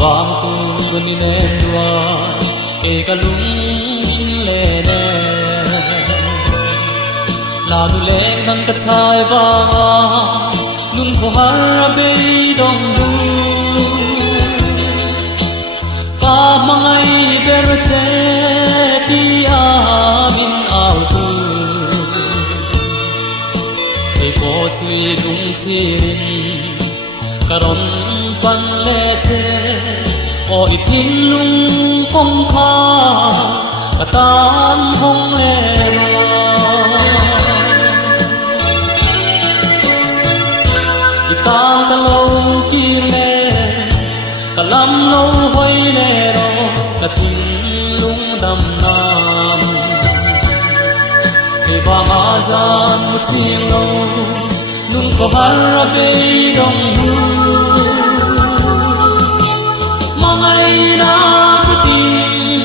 vang tu ni ne dua e ka lung le ne la nu le nang ka chai ba nun ko har be dong du ka mangai ber che ti a min au tu e ko si dung chi karon pan le te o itin lung kong kha katan hong le itang ka lo ki le kalam lo hoi le ro katin lung dam nam e ba ma zan mu chi lo nung ko har be dong hu mangai na ku tin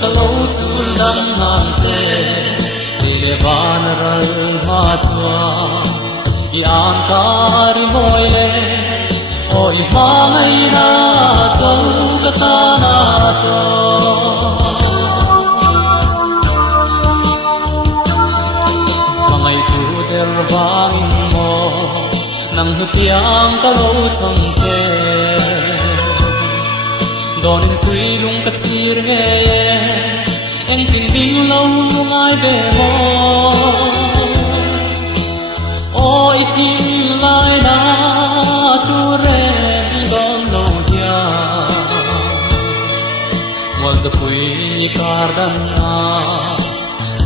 ka lo chu dam nam te le ban ral ma chua i an kar moi le oi mangai na to ka ta na to mangai tu der vang mo nang hu tiang ka lo chang che don in sui lung ka chir nge eng tin ding lo ngai be mo oi tin lai na tu ren don lo dia wal da pui kar dan na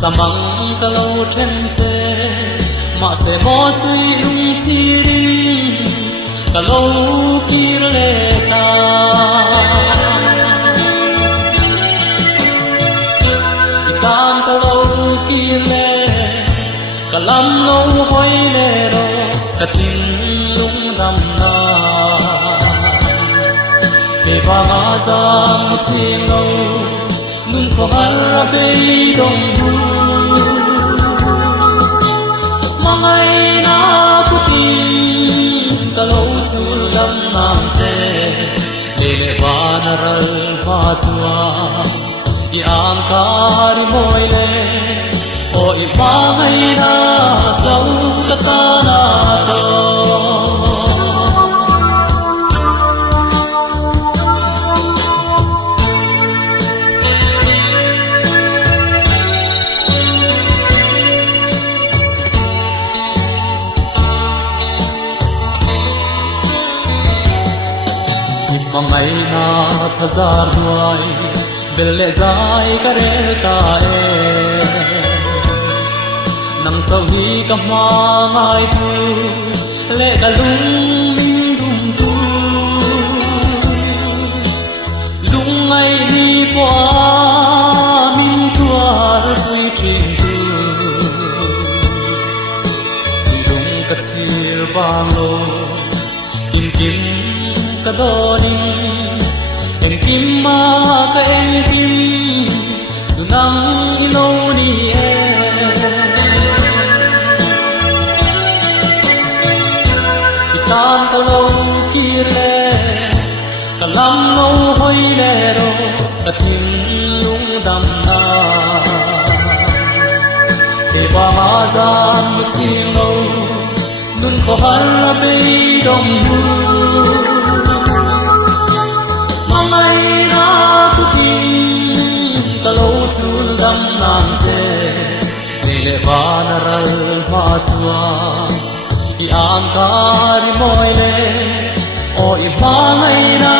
samang ka lo chen che ma se mo sui lung chi ka lo kir le ta itan ka lo kir le ka lam lo hoi le ro ka tin lung dam na te ba ma za mu chi lo nun ko har be dong du mangai na ku tin ka lo chu dam nam te le le ba na ral pa chua i an kar moi le o i mangai na zau ka ta na to mangai na thazar duai bel le zai ka re ta e nang sau hi ka ma ngai thu le ka lung min dum tu lung ai ni po min tuar pui chin tu si lung ka thir bang lo kim kim ka doni en kim ma ka en kim sunang ilo ni e itan ka lo kir le ka lam lo hoi le ro ka tin lung dam na te ba ma zan mu chi lo nun ko har be dong hu mangai na ku tin ka lo chu dam nam te le le ba na ral ma chua i an kar moi le o i mangai na